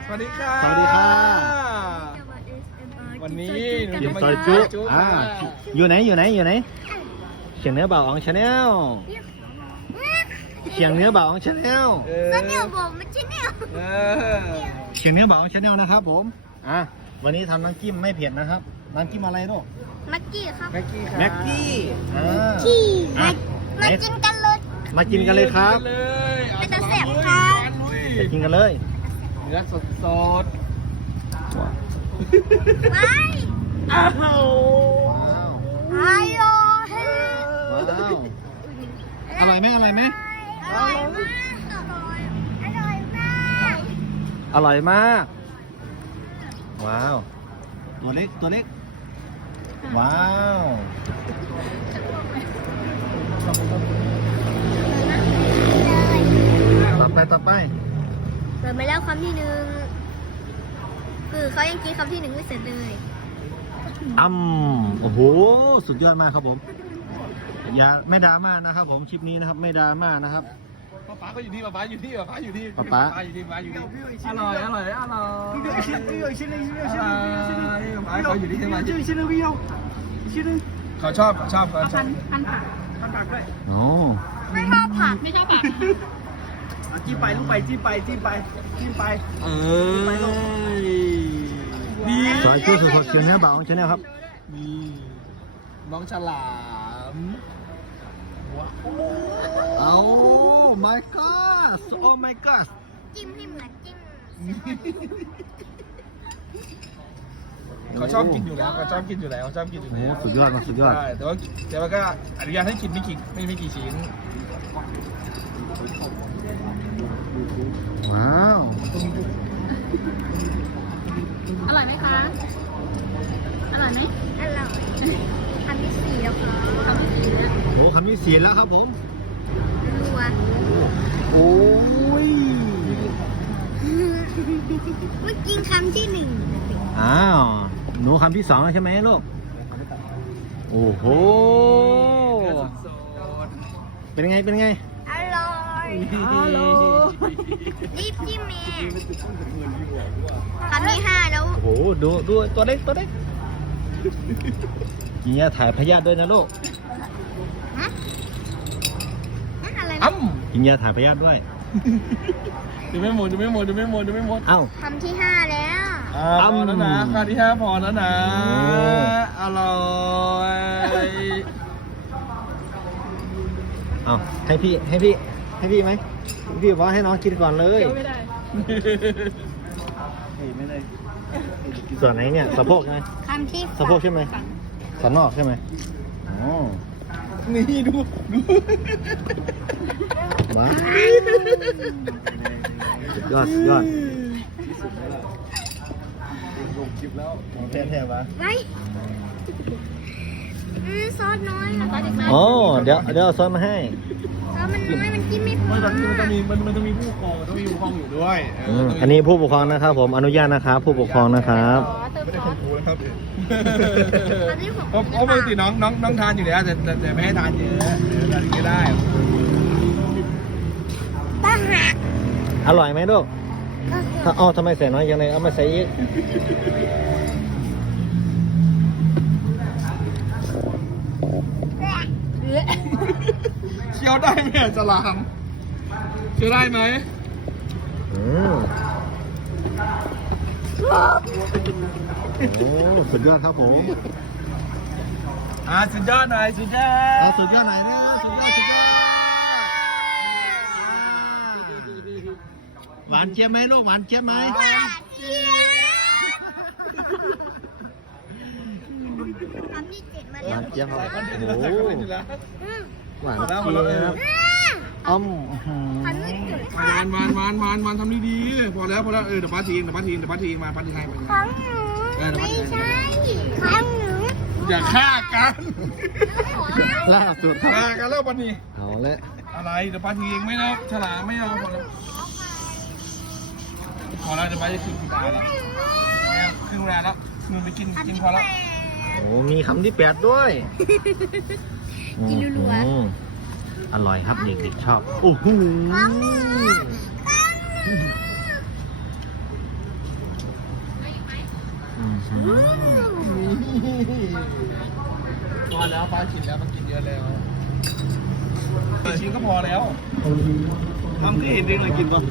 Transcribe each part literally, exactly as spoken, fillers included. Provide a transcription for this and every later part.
สวัสดีค่ะสวัสดีค่ะวันนี้เดี๋ยวซอยจุอ่าอยู่ไหนอยู่ไหนอยู่ไหนเสียงเนื้อบ่าวอองชาแนลเสียงเนื้อบ่าวอองชาแนลเออก็เดี๋ยวผมไม่ใช่เนี่ยเออเสียงเนื้อบ่าวอองชาแนลนะครับผมอ่ะวันนี้ทำน้ำจิ้มไม่เผ็ดนะครับน้ำจิ้มอะไรลูกมักกี้ครับแม็กกี้ครับแม็กกี้อ่ากี้อ่ะมากินกันเลยมากินกันเลยครับกินกันเลยเป็นตาแสบครับไปกินกันเลยเนื้อสดสดไปๆอ้าวว้าวอร่อยว้าวอร่อยไหมอร่อยไหมอร่อยมากอร่อยอร่อยมากอร่อยมาก ว้าว ตัวเล็ก ตัวเล็ก ว้าว ต่อไป ต่อไปเปิดมาแล้วคำที่หนึ่งคือเขายังกินคำที่หนึ่งไม่เสร็จเลยอืมโอ้โห สุดยอดมากครับผม อย่าไม่ดราม่านะครับผมคลิปนี้นะครับ ไม่ดราม่านะครับป๊าป๊าก็อยู่ที่ป๊าป๊าอยู่ที่ป๊าป๊าอยู่ที่ป๊าป๊าอยู่ที่ป๊าอยู่ที่อร่อยอร่อยอร่อยอร่อยป๊าเขาอยู่ที่มาเขาชอบเขาชอบเขาชอบโอ้ไม่ชอบผักไม่ชอบปากจิ้มไปลูกไปจิ้มไปจิ้มไปจิ้มไปเอ้ยดีซอยจุดสดๆเชียงเนื้อบ่าวของชาแนลครับนี่น้องฉลามโอ้ my god โอ้ my god จิ้มให้เหมือนจิ้มเขาชอบกินอยู่แล้วเขาชอบกินอยู่แล้วเขาชอบกินอยู่โอ้แล้วสุดยอดมากสุดยอดใช่แต่ว่าแต่ว่าก็อนุญาตให้กินไม่กี่ไม่ไม่กี่ชิ้นว้าวอร่อยไหมคะ อร่อยไหมอร่อยคำที่สี่แล้วครับทำไม่ดีนะโอ้คำนี้สีแล้วครับผมรัวโอ้ยเมื่อกี้คำที่หนึ่งอ้าว หนูคำที่สองแล้วใช่ไหมลูก โอ้โหเนื้อสดเป็นไง เป็นไงอร่อยๆรีบจิ้มเมคำที่ห้าแล้วโอ้โห ดูดูตัวเล็ก ตัวเล็กเนี่ยถ่ายพยาธิด้วยนะลูกฮะนั่นอะไรนะอ้ำกินยาถ่ายพยาธิด้วยดูไม่หมดดูไม่หมดดูไม่หมดดูไม่หมดเอ้าคำที่ห้าแล้วอ่าพอแล้วนะข้าวที่ห้าพอแล้วนะโอ้อร่อยเอาให้พี่ ให้พี่ ให้พี่ไหม พี่บอกว่าให้น้องกินก่อนเลยเคี้ยวไม่ได้ไม่ได้ ส่วนไหนเนี่ยสะโพกใช่ไหมคำที่สะโพกใช่ไหมสันนอกใช่ไหมอ๋อนี่ดูดูว้าวสุดยอดสุดยอดลงคลิปแล้วแทนแทนปะไว้อืมซอสน้อยอะซอสอีกไหมอ๋อเดี๋ยวเดี๋ยวเอาซอสมาให้ซอสมันน้อยมันจิ้มไม่พอมันต้องมันต้องมีมันมันต้องมีผู้ปกครองมันต้องมีผู้ปกครองอยู่ด้วยเอืมอันนี้ผู้ปกครองนะครับ ผมอนุญาตนะครับ ผู้ปกครองนะครับขอเติมไม่ได้ซอข่มสขู่นะครับอันนี้ผมเพราะเพราะปกติน้องน้องน้องทานอยู่แล้วแต่แต่แต่ไม่ให้ทานเยอะเดี๋ยวทานก็ได้บ้าหักอร่อยไหมลูกถ้าอ๋อทำไมใส่น้อยยังไงเอามาใส่อีกเคี้ยวได้ไหมอะฉลามเคี้ยวได้ไหมอืมโอ้สุดยอดครับผมอ่าสุดยอดหน่อยสุดยอดเอาสุดยอดหน่อยนะสุดยอดสุดยอดหวานเจี๊ยบไหมลูกหวานเจี๊ยบไหมหวานเจี๊ยบคำที่เจ็ดมาหแล้ววานเจี๊ยบครับก็โอ้ได้โหอยู่แล้วอืมหวานหมดแล้วหมเจี๊ดแล้วยบอ้อมคำที่เจ็ดวานวานวานวานวานทำดีๆพอแล้วพอแล้วเออเดี๋ยวป้าทิ้งเดี๋ยวป้าทิ้งเดี๋ยวป้าทิ้งมาป้าทิ้งให้ไปของหนูไม่ใช่ของหนูอย่าฆ่ากันล่าสุดครับฆ่ากันแล้วปันนี้เอาละอะไรเดี๋ยวป้าทิ้งไม่เอาฉลามไม่เอาพอแล้วพอแล้วเดี๋ยวป้าจะกินกีตาร์แล้วไม่เอาครึ่งเวลาแล้วมึงไปกินกินพอแล้วโอ้มีคำที่แปดด้วยกินรัวอืมอร่อยครับเด็กๆชอบโอ้โหของหนูของหนูพอแล้วฟ้ากินแล้วมันกินเยอะแล้วชิ้นก็พอแล้วทำที่เห็นเองเลยกินปะ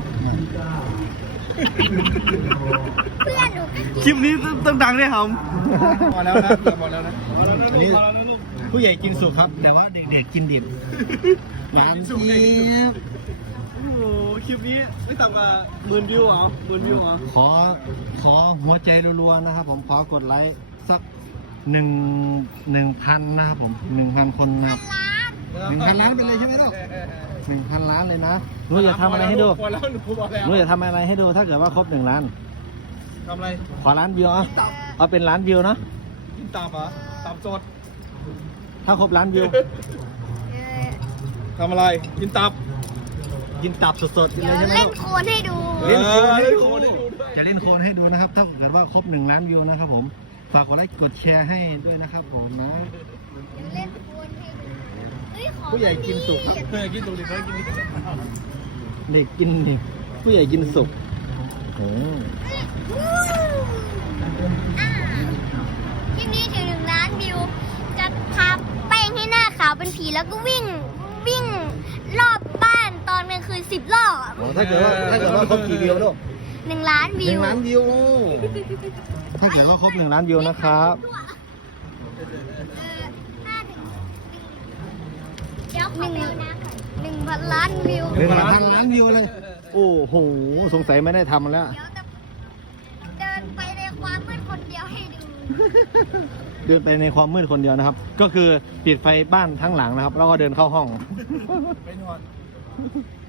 เพื่อนหนูก็คลิปนี้ต้องดังได้ครับพอแล้วนะเกือบพอแล้วนะอันนี้ผู้ใหญ่กินสุกครับ แต่ว่าเด็กๆกินดิบหวานเจี๊ยบโอ้โหคลิปนี้ไม่ต่ำกว่าหมื่นวิวเหรอหมื่นวิวเหรอขอขอหัวใจรัวๆนะครับผมขอกดไลค์สักหนึ่งหนึ่งพันนะครับผมหนึ่งพันคนนะครับหนึ่งพันล้านไปเลยใช่ไหมลูกหนึ่งพันล้านเลยนะหนูจะทำอะไรให้ดูพอแล้วหนูพอแล้วหนูจะทำอะไรให้ดูถ้าเกิดว่าครบหนึ่งล้านทำอะไรขอล้านวิวเอาเอาเป็นล้านวิวนะกินตับเหรอตับสดถ้าครบล้านวิวเออทำอะไรกินตับกินตับสดๆกินเดี๋เลย ยว ใช่ไหมเล่ลูนกโคลนให้ดูเล่นโคนให้เล่นดูโคนให้ดูด้วยจะเล่นโคนให้ดูนะครับ ถ้าเกิดว่าครบหนึ่งล้านวิวนะครับผมฝากกดไลค์กดแชร์ให้ด้วยนะครับผมนะเดี๋ยวเล่นโคลนให้ดูเฮ้ยของผู้ใหญ่กินสุกเออกินดูดิเพื่อนกินดิเด็กกินดิผู้ใหญ่กินสุกโอ้วู้อ่าคลิปนี้ถึงหนึ่งล้านวิว จะทาแป้งให้หน้าขาวเป็นผีแล้วก็วิ่งวิ่งรอบบ้านตอนกลางคืนสิบรอบโหถ้าเกิดว่าถ้าเกิดว่าครบกี่วิวลูกหนึ่งล้านหวินึ่วงล้านวิวถ้าเกิดว่าครบหนึ่งล้านวิวนะครับเออห้าถึงเดี๋ยวขอเบลนะหนึ่งพันล้านวิวหนึ่งพันล้านวิวเลย โอ้โหสงสัยไม่ได้ทำแล้วเดี๋ยวจะเดินไปในความมืดคนเดียวให้ดูเดินไปในความมืดคนเดียวนะครับ ก็คือปิดไฟบ้านทั้งหลังนะครับ แล้วก็เดินเข้าห้องไปนอน